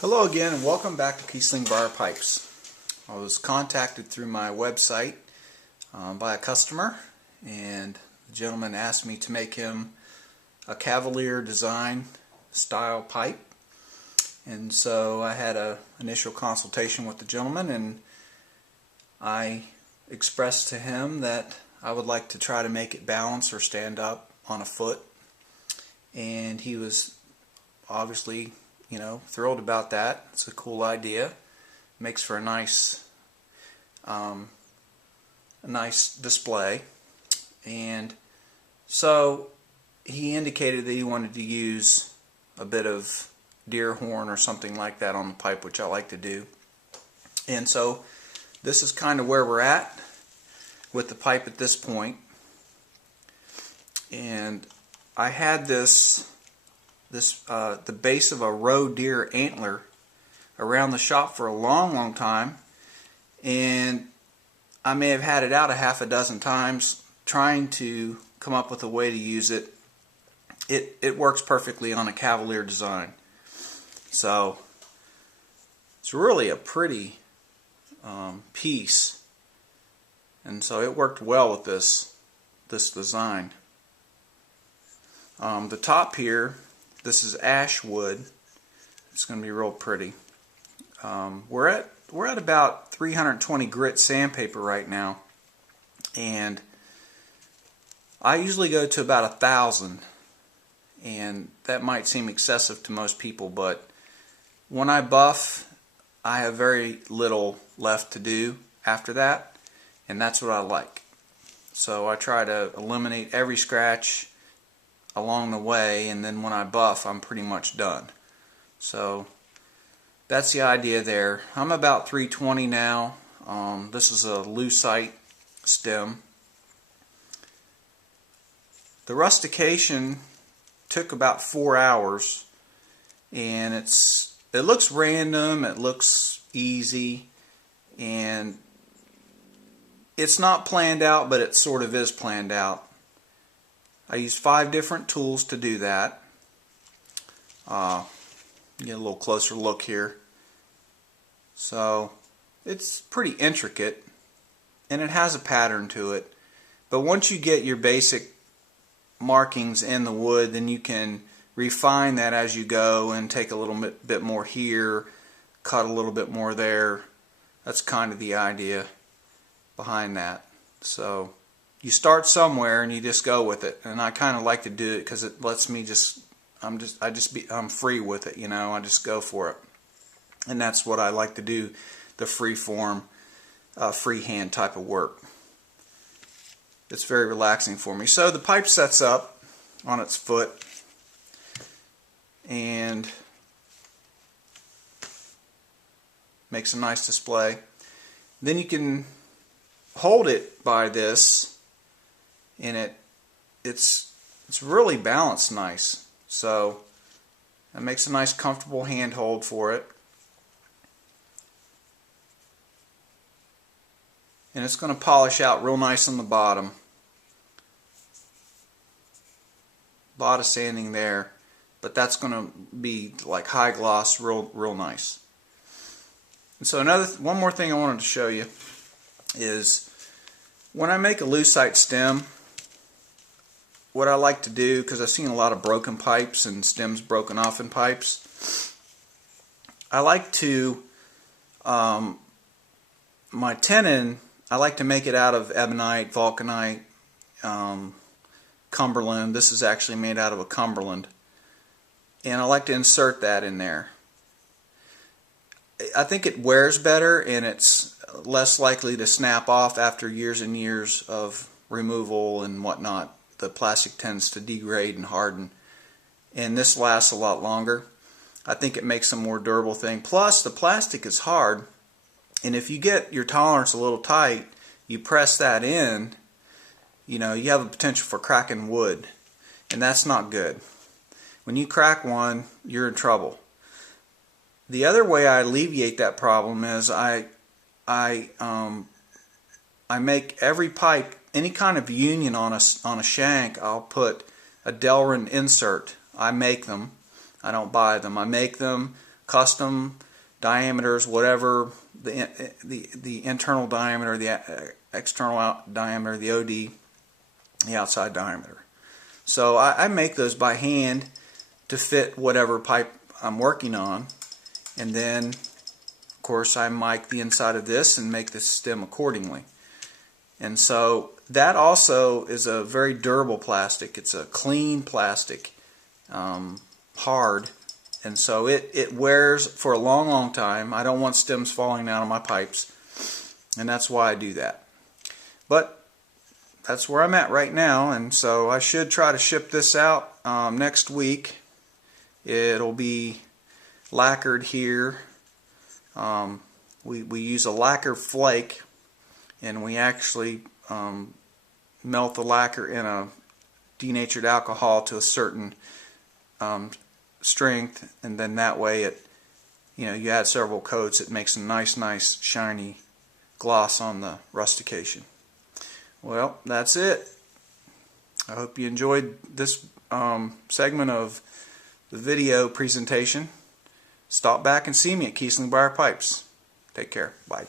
Hello again and welcome back to Kiesling Bar Pipes. I was contacted through my website by a customer, and the gentleman asked me to make him a Cavalier design style pipe. And so I had an initial consultation with the gentleman, and I expressed to him that I would like to try to make it balance or stand up on a foot, and he was obviously thrilled about that. It's a cool idea. Makes for a nice display. And so he indicated that he wanted to use a bit of deer horn or something like that on the pipe, which I like to do. And so this is kind of where we're at with the pipe at this point. And I had the base of a roe deer antler around the shop for a long time, and I may have had it out a half a dozen times trying to come up with a way to use it. It works perfectly on a Cavalier design, so it's really a pretty piece, and so it worked well with this design. The top here, this is ash wood. It's going to be real pretty. We're at about 320 grit sandpaper right now, and I usually go to about 1,000, and that might seem excessive to most people, but when I buff, I have very little left to do after that, and that's what I like. So I try to eliminate every scratch along the way, and then when I buff, I'm pretty much done. So that's the idea there. I'm about 320 now. This is a lucite stem. The rustication took about 4 hours, and it looks random, it looks easy, and it's not planned out, but it sort of is planned out. I used 5 different tools to do that. Get a little closer look here. So it's pretty intricate, and it has a pattern to it. But once you get your basic markings in the wood, then you can refine that as you go and take a little bit more here, cut a little bit more there. That's kind of the idea behind that. So you start somewhere and you just go with it, and I kind of like to do it because it lets me I'm free with it, I just go for it, and that's what I like to do, the free form, freehand type of work. It's very relaxing for me. So the pipe sets up on its foot, and makes a nice display. Then you can hold it by this, and it's really balanced nice. So that makes a nice comfortable handhold for it. And it's going to polish out real nice on the bottom. A lot of sanding there, but that's going to be like high gloss, real nice. And so one more thing I wanted to show you is when I make a lucite stem, what I like to do, because I've seen a lot of broken pipes and stems broken off in pipes, I like to, my tenon, I like to make it out of ebonite, vulcanite, Cumberland. This is actually made out of a Cumberland. And I like to insert that in there. I think it wears better, and it's less likely to snap off after years and years of removal and whatnot. The plastic tends to degrade and harden, and this lasts a lot longer. I think it makes a more durable thing. Plus, the plastic is hard, and if you get your tolerance a little tight, you press that in, you have a potential for cracking wood, and that's not good. When you crack one, you're in trouble. The other way I alleviate that problem is I make every pipe, any kind of union on a shank, I'll put a Delrin insert. I make them. I don't buy them. I make them, custom diameters, whatever the internal diameter, the external diameter, the OD, the outside diameter. So I make those by hand to fit whatever pipe I'm working on, and then of course I mic the inside of this and make the stem accordingly. And so that also is a very durable plastic. It's a clean plastic, hard, and so it wears for a long time. I don't want stems falling out of my pipes, and that's why I do that. But that's where I'm at right now, and so I should try to ship this out next week. It'll be lacquered here. We use a lacquer flake, and we actually melt the lacquer in a denatured alcohol to a certain strength, and then that way you add several coats, it makes a nice shiny gloss on the rustication. Well, that's it. I hope you enjoyed this segment of the video presentation. Stop back and see me at Kiesling Briar Pipes. Take care. Bye.